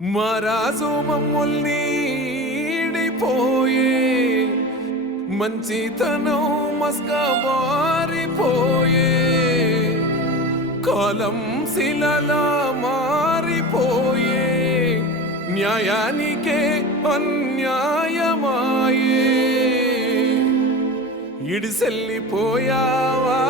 మరాజు మమ్ముల్ని ఈడిపోయే మంచితనం మస్కబారిపోయే కాలం శిలలా మారిపోయే న్యాయానికే అన్యాయమాయే ఇడిసెల్లిపోయావా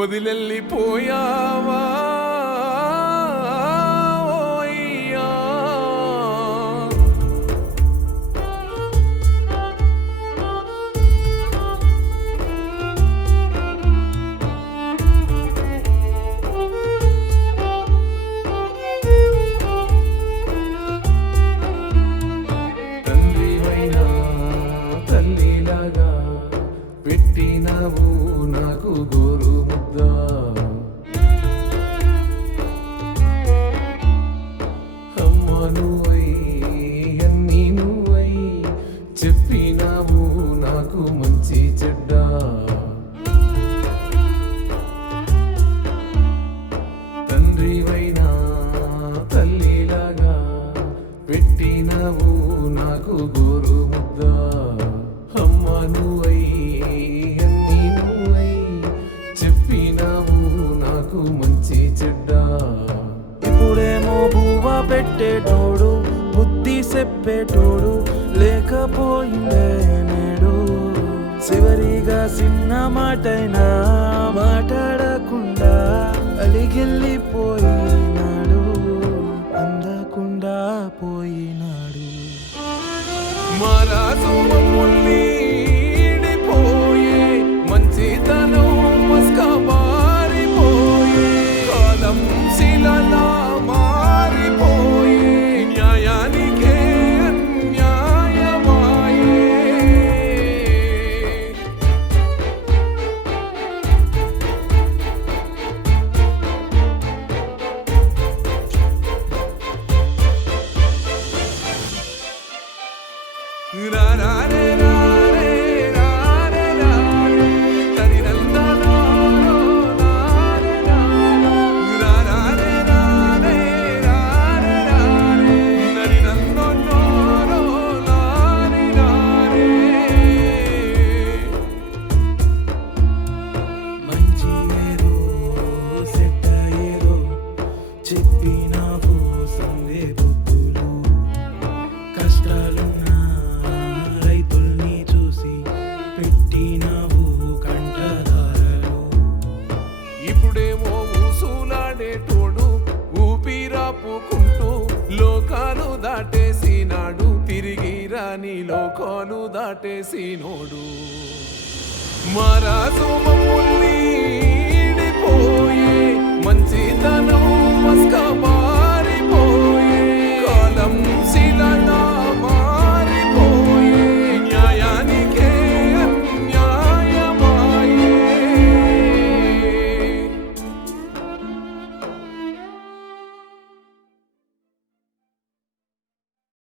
వదిలెళ్ళిపోయావా ఓయ్యా తండ్రివైనా తల్లిలాగా పెట్టినావు నాకు గోరు ముద్ద అమ్మ నువ్వై అన్నీ నువ్వై చెప్పినావు నాకు మంచి చెడ్డ తండ్రివైనా తల్లిలాగా పెట్టినావు నాకు గోరు ముద్ద అమ్మ నువ్వై ఇప్పుడేమో బువ్వ పెట్టేటోడు బుద్ధి చెప్పేటోడు లేకపోయిందే నేడు చివరిగా చిన్న మాటైనా మాట్లాడకుండా అలిగిల్లిపోయినాడు అందకుండా పోయినాడు మరాజు మమ్ముల్ని ఈడిపోయే మంచితనం మస్కబారిపోయే కాలం శిలలా మారిపోయే న్యాయానికే అన్యాయమాయే రారే రారే రారే రారే తరినందనో రారే రారే రారే రారే రారే తరినందనో రారే రారే మంచి ఏదో సెట్ట ఏదో చెప్పినావు సందే బుద్ధులు కష్టాలున్నా రైతుల్ని చూసి పెట్టినావు కంటదారలు ఇప్పుడేమో ఊసులాడేటోడు ఊపిరాపుకుంటూ లోకాలు దాటేసినాడు తిరిగి రాని లోకాలు దాటేసినోడు మరాజు మమ్ముల్ని ఈడిపోయే మంచితనం